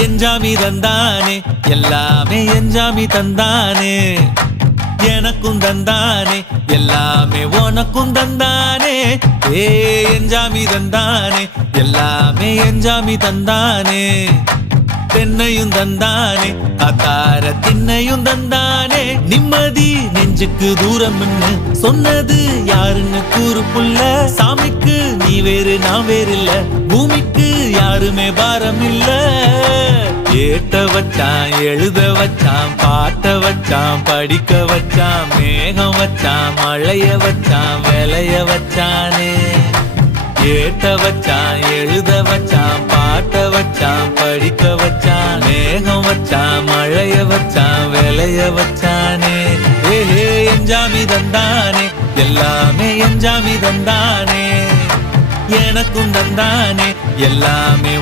எஞ்சாமி தந்தானே எல்லாமே எஞ்சாமி தந்தானே எனக்கும் தந்தானே எல்லாமே உனக்கும் தந்தானே ஏ எஞ்சாமி தந்தானே எல்லாமே எஞ்சாமி தந்தானே தென்னையும் தந்தானே காத்தார திண்ணையும் தந்தானே நிம்மதி நெஞ்சுக்கு தூரம் சொன்னது யாருன்னு கூறு புள்ள சாமிக்கு நீ வேறு நான் வேறு இல்ல பூமிக்கு யாருமே பாரம் இல்ல ஏத்த வச்சான் எழுத வச்சான் பாட்ட வச்சான் படிக்க வச்சான் மேகம் வச்சான் மழைய வச்சான் விளைய வச்சானே ஏத்த வச்சான் எழுத வச்சான் பாட்ட வச்சான் படிக்க வச்சான் மேகம் வச்சான் மழைய வச்சான் விளைய வச்சானே ஏஹே எஞ்சாமி தந்தானே எல்லாமே எஞ்சாமி தந்தானே எனக்கும் தந்தானே எல்லாமே